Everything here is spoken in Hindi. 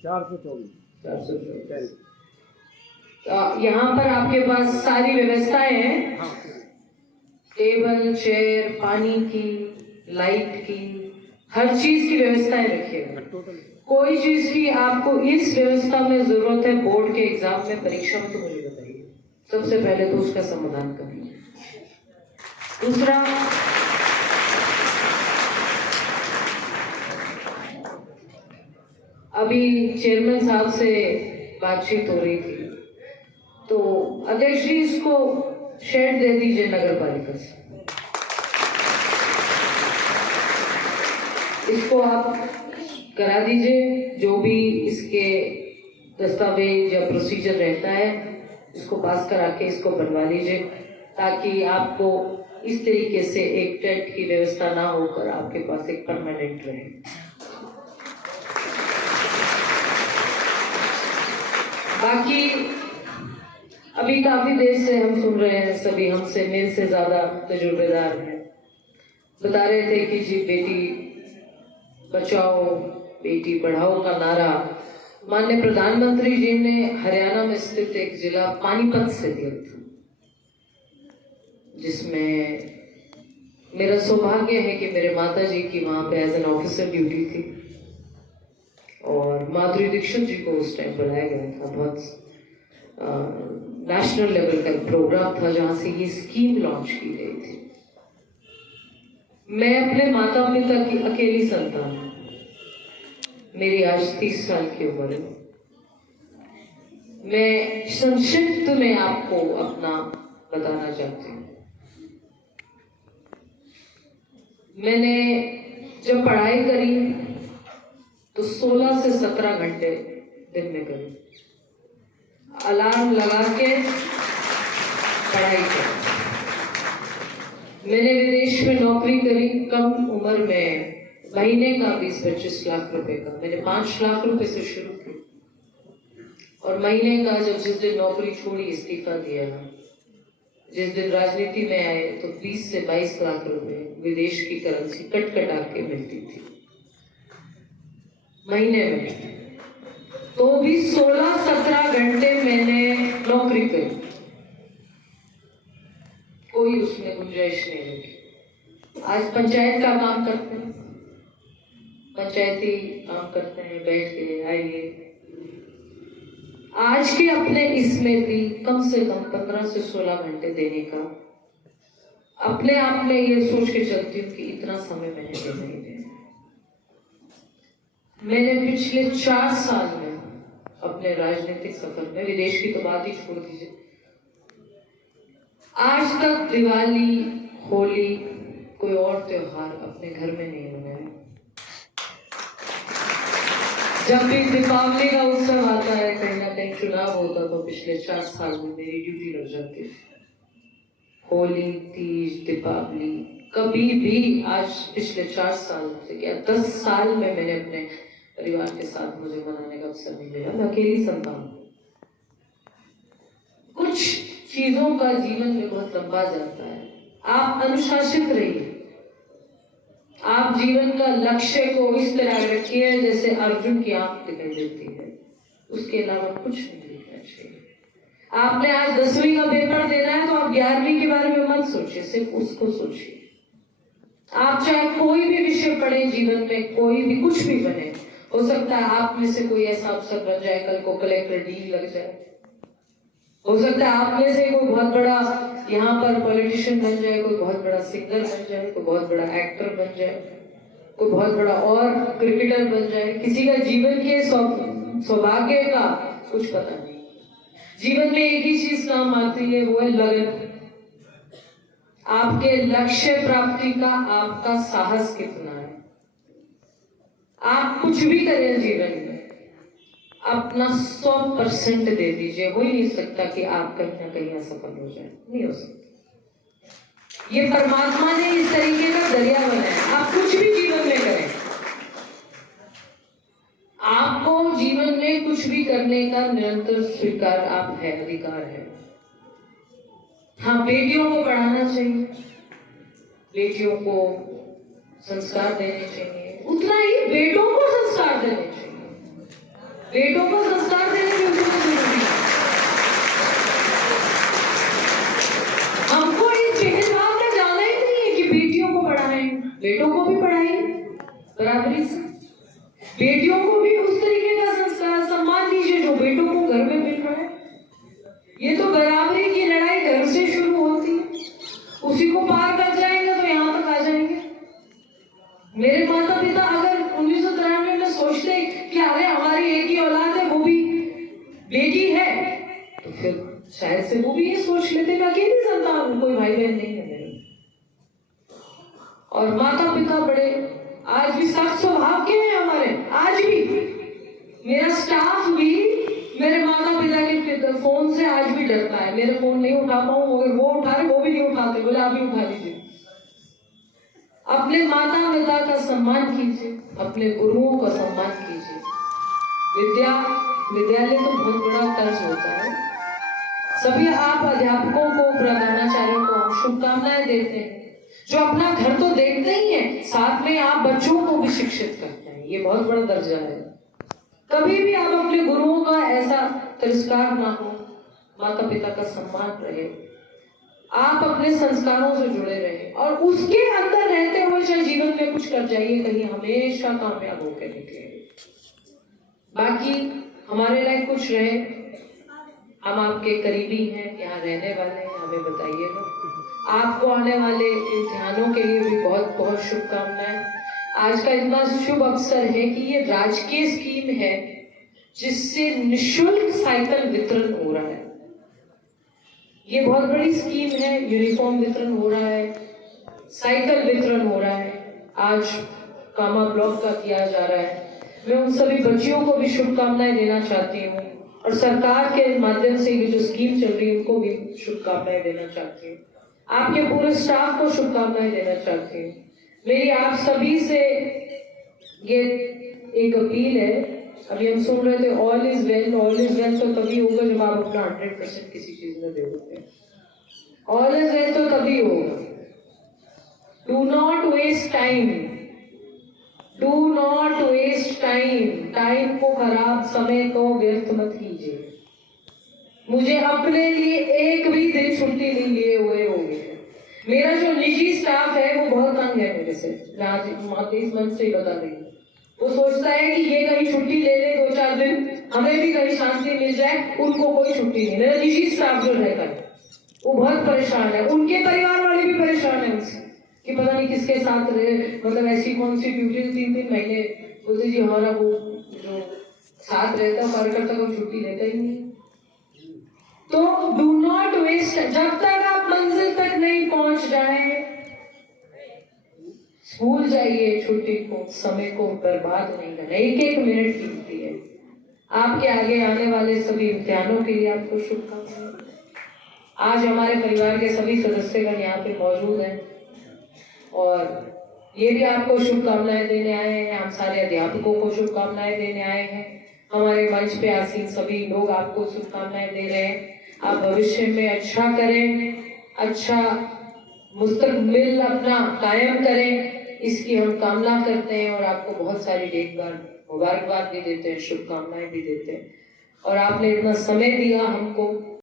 424। यहाँ पर आपके पास सारी व्यवस्थाएं हैं। हाँ। टेबल, चेयर, पानी की, लाइट की, हर चीज की व्यवस्थाएं रखिएगा। कोई चीज भी आपको इस व्यवस्था में जरूरत है बोर्ड के एग्जाम में, परीक्षा में, तो मुझे बताइए। सबसे पहले तो उसका समाधान करिए। दूसरा, अभी चेयरमैन साहब से बातचीत हो रही थी, तो अध्यक्ष जी इसको शेड दे दीजिए नगर पालिका से। इसको आप करा दीजिए, जो भी इसके दस्तावेज या प्रोसीजर रहता है इसको पास करा के इसको बनवा लीजिए, ताकि आपको इस तरीके से एक टेंट की व्यवस्था ना होकर आपके पास एक परमानेंट रहे। बाकी अभी काफी देर से हम सुन रहे हैं, सभी हमसे मेरे से ज्यादा तजुर्बेदार हैं, बता रहे थे कि जी बेटी बचाओ बेटी पढ़ाओ का नारा माननीय प्रधानमंत्री जी ने हरियाणा में स्थित एक जिला पानीपत से दिया था, जिसमें मेरा सौभाग्य है कि मेरे माता जी की वहां पे एज एन ऑफिसर ड्यूटी थी और माधुरी दीक्षित जी को उस टाइम बुलाया गया था। बहुत नेशनल लेवल का प्रोग्राम था जहां से ये स्कीम लॉन्च की गई थी। मैं अपने माता पिता की अकेली संतान हूं। मेरी आज 30 साल की उम्र है। मैं संक्षिप्त में आपको अपना बताना चाहती हूँ। मैंने जब पढ़ाई करी तो 16 से 17 घंटे दिन में करी, अलार्म लगा के पढ़ाई करी। मैंने विदेश में नौकरी करी कम उम्र में, महीने का 20-25 लाख रुपए का। मैंने 5 लाख रुपए से शुरू की और महीने का जब जिस दिन नौकरी छोड़ी, इस्तीफा दिया, जिस दिन राजनीति में आए तो 20 से 22 लाख रुपए विदेश की करेंसी कट कटा के मिलती थी महीने में। तो भी 16-17 घंटे मैंने नौकरी करी, कोई उसमें गुंजाइश नहीं रखी। आज पंचायत का काम करते हैं, पंचायती काम करते हैं, बैठ के आइए। आज के अपने इसमें भी कम से कम 15 से 16 घंटे देने का अपने आप में ये सोच के चलती हूँ कि इतना समय मैंने देना ही देना। मैंने पिछले 4 साल में अपने राजनीतिक सफर में, विदेश की तो बात ही छोड़ दीजिए, आज तक दिवाली, होली, कोई और त्योहार अपने घर में नहीं मनाया। जब भी दीपावली का उत्सव आता है, कहीं ना कहीं चुनाव होता, तो पिछले 4 साल में मेरी ड्यूटी लग जाती थी। होली, तीज, दीपावली, कभी भी आज पिछले 4 साल से क्या 10 साल में मैंने अपने परिवार के साथ मुझे मनाने का अवसर नहीं मिला। मैं अकेली संतान। कुछ चीजों का जीवन में बहुत लंबा जाता है। आप अनुशासित रहिए, आप जीवन का लक्ष्य को इस तरह रखिए जैसे अर्जुन की आंख दिखाई देती है, उसके अलावा कुछ नहीं दिखना चाहिए। आपने आज 10वीं का पेपर देना है तो आप 11वीं के बारे में मत सोचिए, सिर्फ उसको सोचिए। आप चाहे कोई भी विषय पढ़े जीवन में, कोई भी कुछ भी बने, हो सकता है आप में से कोई ऐसा अफसर बन जाए, कल को कलेक्टर डी लग जाए, हो सकता है आप में से कोई बहुत बड़ा यहाँ पर पॉलिटिशियन बन जाए, कोई बहुत बड़ा सिंगर बन जाए, कोई बहुत बड़ा एक्टर बन जाए, कोई बहुत बड़ा और क्रिकेटर बन जाए। किसी का जीवन के सौभाग्य का कुछ पता नहीं। जीवन में एक ही चीज काम आती है, वो है लगन। आपके लक्ष्य प्राप्ति का आपका साहस कितना है। आप कुछ भी करें जीवन में, अपना 100% दे दीजिए। हो ही नहीं सकता कि आप कहीं ना कहीं असफल हो जाए, नहीं हो सकता। ये परमात्मा ने इस तरीके का दरिया बनाया। आप कुछ भी जीवन में करें, आपको जीवन में कुछ भी करने का निरंतर स्वीकार आप है, अधिकार है। हाँ, बेटियों को पढ़ाना चाहिए, बेटियों को संस्कार देने चाहिए, उतना ही बेटों को संस्कार देने चाहिए। बेटों को संस्कार देने की जरूरी है। हमको इस भेदभाव में जाना ही नहीं है कि बेटियों को पढ़ाएं, बेटों को भी पढ़ाएं बराबरी से। बेटियों को भी उस तरीके का संस्कार सम्मान दीजिए जो बेटों को घर में मिल रहा है। ये तो बराबरी की लड़ाई घर से शुरू होती है, उसी को पार कर जाएंगे तो यहाँ तक आ जाएंगे। मेरे माता पिता अगर 1993 में सोचते कि अरे हमारी एक ही औलाद है, वो भी बेटी है, तो फिर शायद से वो भी ये सोच लेते मैं अकेली संतान हूं, कोई भाई बहन नहीं है मेरे। और माता पिता बड़े आज भी सख्त स्वभाव के हैं हमारे। आज भी मेरा स्टाफ भी मेरे माता पिता के फोन से आज भी डरता है। मेरे फोन नहीं उठा पाऊं, अगर वो उठा रहे वो भी नहीं उठाते, बोले आप ही उठा लीजिए। अपने माता पिता का सम्मान कीजिए, अपने गुरुओं का सम्मान कीजिए। विद्यालय तो बहुत बड़ा कर्ज होता है। सभी आप अध्यापकों को, प्रधानाचार्यों को हम शुभकामनाएं देते हैं, जो अपना घर तो देखते ही हैं, साथ में आप बच्चों को भी शिक्षित करते हैं। ये बहुत बड़ा दर्जा है। कभी भी आप अपने गुरुओं का ऐसा तिरस्कार ना हो, माता पिता का सम्मान रहे, आप अपने संस्कारों से जुड़े रहे और उसके अंदर रहते हुए चाहे जीवन में कुछ कर जाइए, कहीं हमेशा कामयाब होकर निकले। बाकी हमारे लायक कुछ रहे, हम आपके करीबी हैं, यहाँ रहने वाले हैं, हमें बताइएगा। आपको आने वाले इम्तिहानों के लिए भी बहुत बहुत शुभकामनाएं। आज का इतना शुभ अवसर है कि ये राजकीय स्कीम है जिससे निःशुल्क साइकिल वितरण हो रहा है। ये बहुत बड़ी स्कीम है। यूनिफॉर्म वितरण हो रहा है, साइकिल वितरण हो रहा है, आज कामा ब्लॉक का किया जा रहा है। मैं उन सभी बच्चियों को भी शुभकामनाएं देना चाहती हूँ और सरकार के माध्यम से ये जो स्कीम चल रही है उनको भी शुभकामनाएं देना चाहती हूँ। आपके पूरे स्टाफ को शुभकामनाएं देना चाहती हूँ। मेरी आप सभी से ये एक अपील है। अभी हम सुन रहे थे all is well. All is well तो तभी होगा जब आप अपना 100% किसी चीज में दे देते हैं। ऑल इज वेल तो तभी होगा। Do not waste time, do not waste time. Time को खराब, समय को व्यर्थ मत कीजिए। मुझे अपने लिए एक भी दिन छुट्टी नहीं लिए हुए होंगे। मेरा जो निजी स्टाफ है वो बहुत तंग है मेरे से, मैं आज इस मन से ही बता रही हूँ। वो सोचता है कि ये कहीं छुट्टी ले ले 2-4 दिन, हमें भी कहीं शांति मिल जाए, उनको कोई छुट्टी नहीं। मेरा निजी स्टाफ जो रहता है वो बहुत परेशान है, उनके परिवार वाले भी परेशान है उनसे कि पता नहीं किसके साथ रहे, मतलब ऐसी कौन सी ड्यूटी 3-3 महीने। बोलते जी हमारा वो जो साथ रहता है कार्यकर्ता को छुट्टी लेता ही नहीं। तो डू नॉट वेस्ट, जब तक आप मंजिल तक नहीं पहुंच जाए भूल जाइए छुट्टी को, समय को बर्बाद नहीं करना। एक मिनट कीमती है। आपके आगे आने वाले सभी इम्तिहानों के लिए आपको शुभकामनाएं। आज हमारे परिवार के सभी सदस्यगण यहाँ पे मौजूद हैं और ये भी आपको शुभकामनाएं देने आए हैं। हम सारे अध्यापकों को शुभकामनाएं देने आए हैं। हमारे मंच पे आसीन सभी लोग आपको शुभकामनाएं दे रहे हैं। आप भविष्य में अच्छा करें, अच्छा मुस्तकबिल अपना कायम करें, इसकी हम कामना करते हैं और आपको बहुत सारी देखभाल मुबारकबाद भी देते हैं, शुभकामनाएं भी देते हैं। और आपने इतना समय दिया हमको